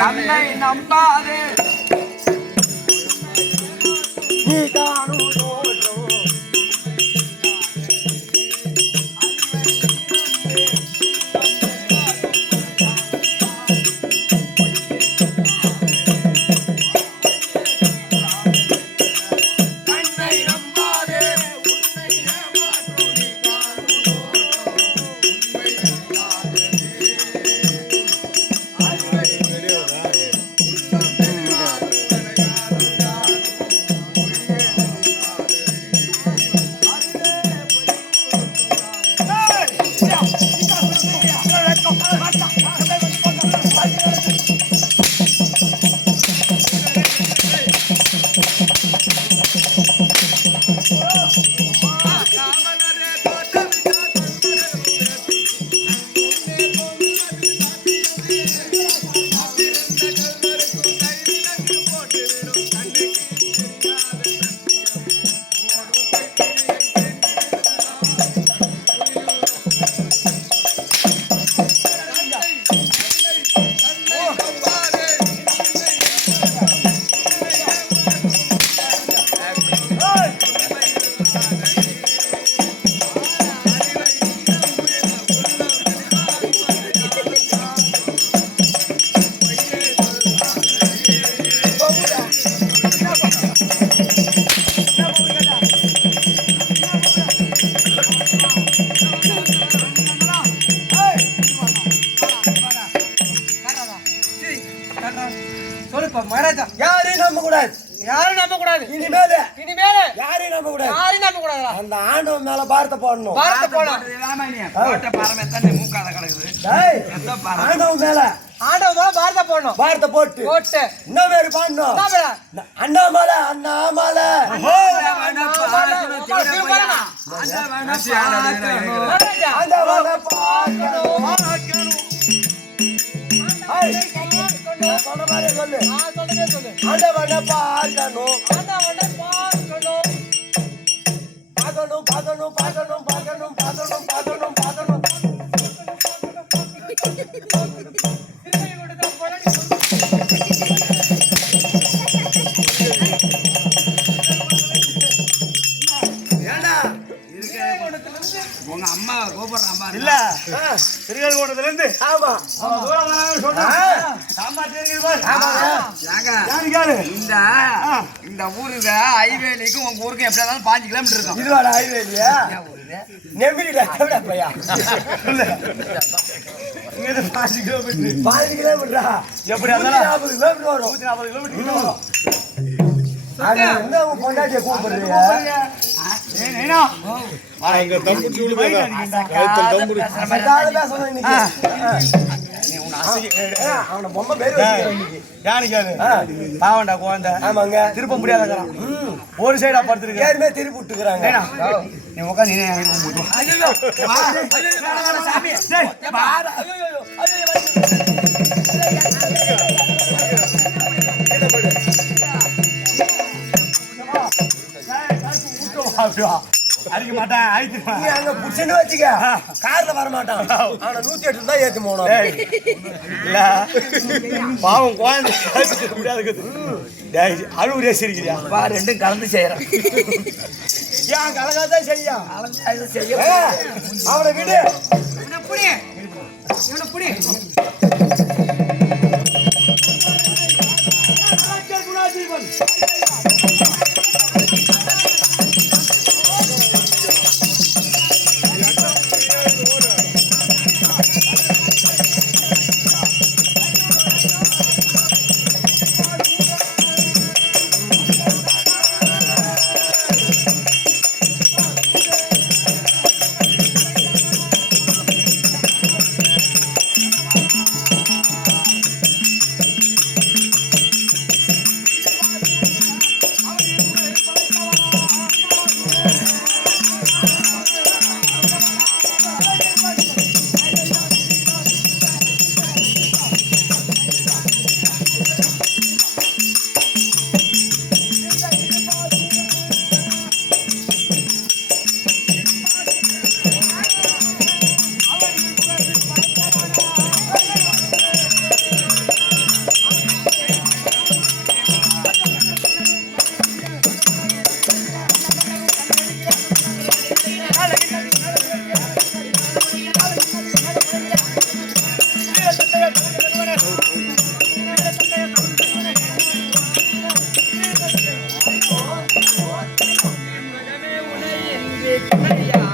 தன்னை நம்பாதே நீ காணும் அந்த ஆண்டவன் மேல பாரத்தை போடணும். ஆண்டவன் மேல பாரத்தை போடணும். பாரத்தை போட்டு என்ன பேரு பாடணும்? அண்ணாமலை அண்ணாமலை சொன்ன மாதிரி சொல்லு. ஆண்டவனை பார்க்கணும் பார்க்கணும் பார்க்கணும் பார்க்கணும் பார்க்கணும் பார்க்கணும் பார்க்கணும் பார்க்கணும். உங்க அம்மா கூப்பிடுறாமா இல்ல திருக்கோணத்துல இருந்து ஆமா இந்த ஊருக்கு ஹைவேலிக்கும் உங்க ஊருக்கு எப்படி இருந்தாலும் 5 கிலோமீட்டர் இருக்கும். இதுவாட ஹைவே இல்லையா? நெம்பிடா பையா 5 கிலோமீட்டரா? எப்படி 40 கிலோமீட்டர் வரும். 40 கிலோமீட்டர் வரும். அது என்ன பொண்டாட்டிய கூப்பிடுறீங்க? திருப்ப முடியாத ஒரு சைடா படுத்துருக்கு யாருமே திருப்பி விட்டுக்கிறாங்க. நீ உட்காந்து அடிக்க மாட்டேன். அங்க புடிச்சுன்னு வச்சுக்க கார்ல வர மாட்டான். ஆனா 108 தான் ஏத்தி போனோம். இல்ல பாவம் குழந்தை அழுவுரே சிரிக்கிறியா? ரெண்டும் கலந்து செய்யறேன். ஏன் கலகாதான் செய்ய அவனை விடு. அழகின்